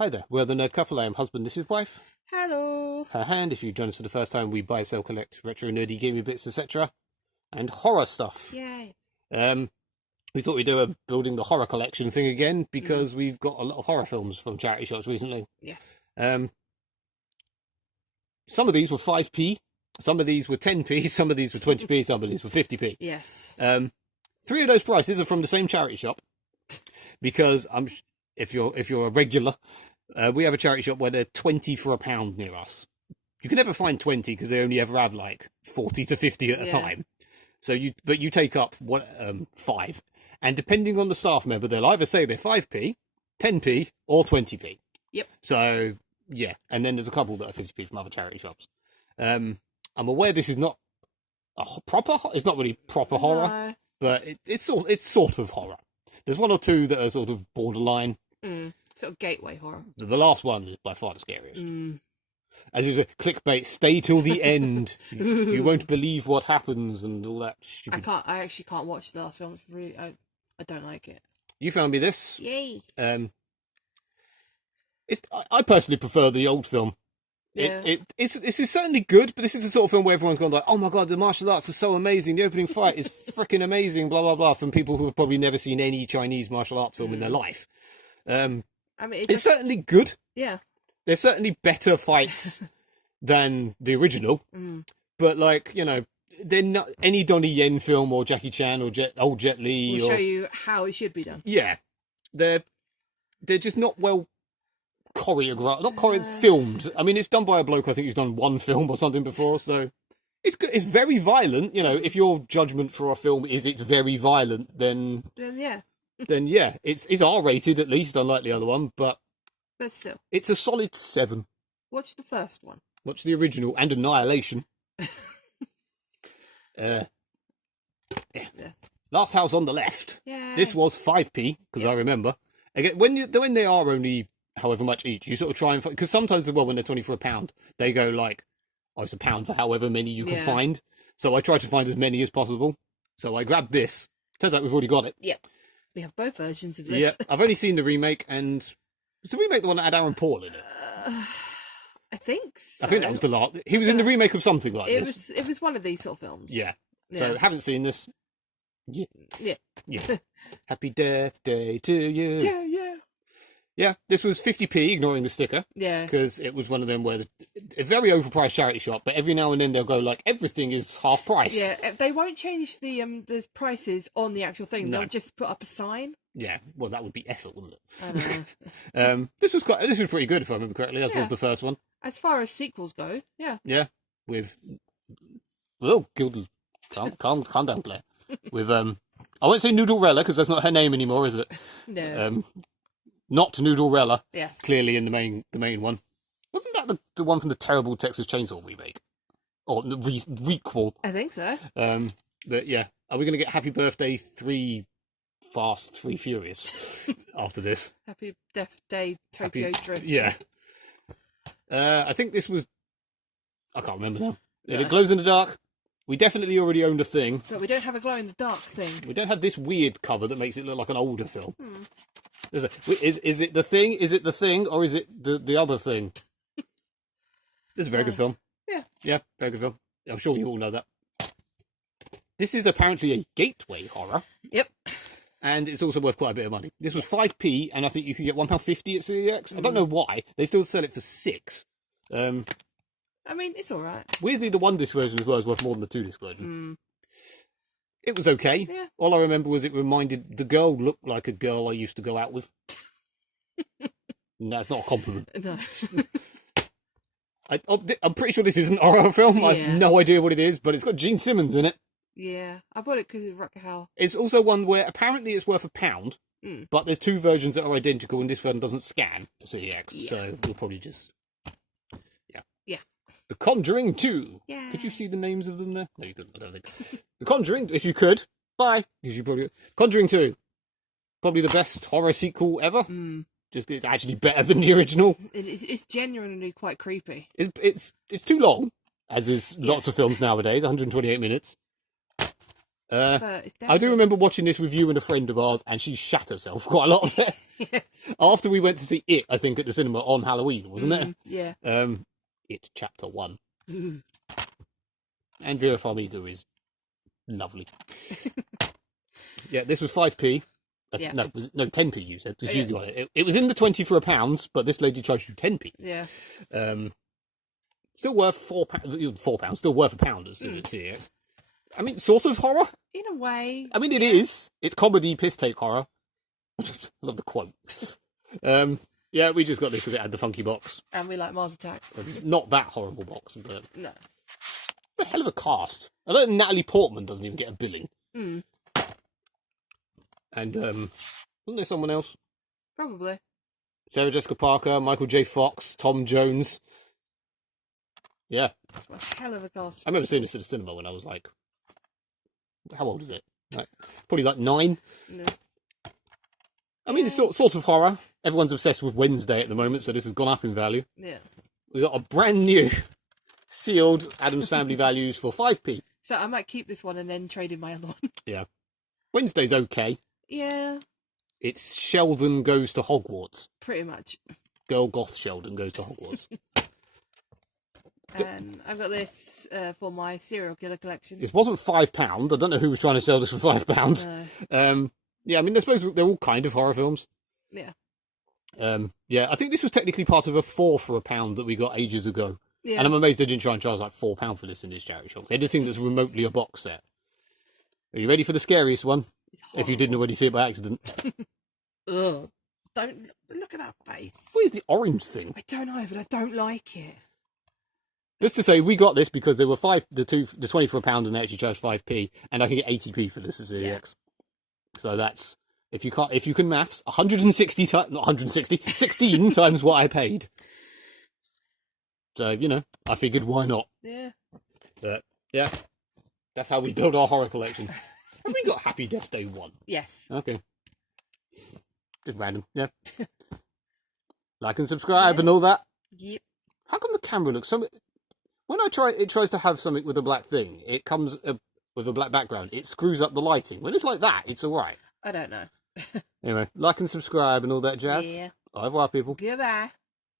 Hi there, we're the Nerd Couple. I am husband, this is wife. Hello. Her hand. If you join us for the first time, we buy, sell, collect retro, nerdy, gaming bits, etc. and horror stuff. Yay. We thought we'd do a building the horror collection thing again because we've got a lot of horror films from charity shops recently. Yes. Some of these were 5p, some of these were 10p, some of these were 20p, some of these were 50p. Yes. Three of those prices are from the same charity shop because if you're a regular, we have a charity shop where they're 20 for £1 near us. You can never find 20 because they only ever have like 40 to 50 at a time. So you take up 5, and depending on the staff member, they'll either say they're 5p, 10p, or 20p. Yep. So yeah, and then there's a couple that are 50p from other charity shops. I'm aware this is not a proper. It's not really proper horror, but it's sort of horror. There's one or two that are sort of borderline. Sort of gateway horror. The last one is by far the scariest. As is a clickbait, stay till the end. You won't believe what happens and all that stupid. I actually can't watch the last film. It's really, I don't like it. You found me this. Yay. I personally prefer the old film. Yeah. This is certainly good, but this is the sort of film where everyone's gone like, oh my god, the martial arts are so amazing. The opening fight is freaking amazing. Blah blah blah. From people who have probably never seen any Chinese martial arts film in their life. I mean, it's certainly good. Yeah. There's certainly better fights than the original, but like, you know, they're not any Donnie Yen film or Jackie Chan or old Jet Li. We'll show you how it should be done. Yeah, they're just not well choreographed, not filmed. I mean, it's done by a bloke I think who's done one film or something before, so it's good. It's very violent. You know, if your judgment for a film is it's very violent, then yeah. then yeah, it's R-rated at least, unlike the other one, but still, it's a solid 7. Watch the first one. Watch the original and Annihilation. Yeah. Last House on the Left. Yeah. This was 5p because I remember. Again, when they are only however much each, you sort of try and find, because sometimes as well when they're 20 for £1, they go like, oh, it's £1 for however many you can find. So I try to find as many as possible. So I grabbed this. Turns out we've already got it. Yep. We have both versions of this. Yeah, I've only seen the remake, and was the remake the one that had Aaron Paul in it? I think so. I think that was the last. He was in the remake of something like this. It was one of these sort of films. Yeah. So haven't seen this. Yeah. Happy Death Day to you. Yeah. Yeah, this was 50p, ignoring the sticker. Yeah. Because it was one of them where a very overpriced charity shop, but every now and then they'll go like, everything is half price. Yeah, they won't change the prices on the actual thing. No. They'll just put up a sign. Yeah, well, that would be effort, wouldn't it? I don't know. This was pretty good, if I remember correctly. As was the first one. As far as sequels go, yeah. Yeah, with calm down, Claire. With I won't say Noodlerella because that's not her name anymore, is it? No. Not Noodlerella. Yes. Clearly in the main one. Wasn't that the one from the terrible Texas Chainsaw remake? Or the requel? I think so. But yeah, are we going to get Happy Birthday 3 Fast 3 Furious after this? Happy Death Day Tokyo Drift. Yeah. I think this was, I can't remember now. It glows in the dark. We definitely already owned a thing. But we don't have a glow in the dark thing. We don't have this weird cover that makes it look like an older film. Is it the thing? Is it the thing, or is it the other thing? This is a very good film. Yeah, very good film. I'm sure you all know that. This is apparently a gateway horror. Yep. And it's also worth quite a bit of money. This was 5p, and I think you can get £1.50 at CEX. I don't know why. They still sell it for 6. I mean, it's all right. Weirdly, the 1-disc version as well is worth more than the 2-disc version. It was okay. Yeah. All I remember was it reminded the girl looked like a girl I used to go out with. No, it's not a compliment. No. I'm pretty sure this isn't a horror film. Yeah. I have no idea what it is, but it's got Gene Simmons in it. Yeah, I bought it because of Rucker Howell. It's also one where apparently it's worth £1, but there's 2 versions that are identical, and this version doesn't scan to CEX, so we'll probably just... Yeah. The Conjuring 2. Yeah. Could you see the names of them there? No, you couldn't, I don't think. The Conjuring, if you could, bye. Because you probably... Conjuring 2. Probably the best horror sequel ever. Just it's actually better than the original. It's genuinely quite creepy. It's too long, as is lots of films nowadays, 128 minutes. But it's I do remember watching this with you and a friend of ours, and she shat herself quite a lot of it. Yes. After we went to see it, I think, at the cinema on Halloween, wasn't it? Yeah. It Chapter 1. Mm. And Vera Farmiga is lovely. Yeah, this was 5p. Yeah. No, 10p you said, because Yeah. you got it. It was in the 20 for £1, but this lady charged you 10p. Yeah. Still worth £4, still worth £1 at CEX. I mean, sort of horror. In a way. I mean, it is. It's comedy, piss take horror. I love the quote. Yeah, we just got this because it had the funky box. And we like Mars Attacks. So not that horrible box, but No. the hell of a cast. I don't know, Natalie Portman doesn't even get a billing. Mm. And wasn't there someone else? Probably. Sarah Jessica Parker, Michael J. Fox, Tom Jones. Yeah, That's one hell of a cast. I remember seeing this at the cinema when I was like, how old is it? Like, probably like 9. No. I mean, it's sort of horror. Everyone's obsessed with Wednesday at the moment, so this has gone up in value. Yeah. We got a brand new sealed Addams Family Values for 5p. So I might keep this one and then trade in my other one. Yeah. Wednesday's okay. Yeah. It's Sheldon Goes to Hogwarts. Pretty much. Girl Goth Sheldon Goes to Hogwarts. And I've got this for my serial killer collection. It wasn't £5. I don't know who was trying to sell this for £5. No. Yeah, I mean, I suppose they're all kind of horror films. Yeah. Yeah, I think this was technically part of a 4 for £1 that we got ages ago. Yeah. And I'm amazed they didn't try and charge like £4 for this in this charity shop. Anything that's remotely a box set. Are you ready for the scariest one? It's If you didn't already see it by accident. Ugh. Don't look at that face. What is the orange thing? I don't know, but I don't like it. Just to say, we got this because they were the 20 for £1 and they actually charged 5p, and I can get 80p for this as CEX. Yeah. So that's, if you can maths, 160 times, not 160, 16 times what I paid. So, you know, I figured why not? Yeah. But, yeah, that's how we build our horror collection. Have we got Happy Death Day 1? Yes. Okay. Just random, yeah. Like and subscribe and all that. Yep. How come the camera looks so... When it tries to have something with a black thing, it comes with a black background. It screws up the lighting. When it's like that, it's all right. I don't know. Anyway, like and subscribe and all that jazz. Yeah. Au revoir, people. Goodbye.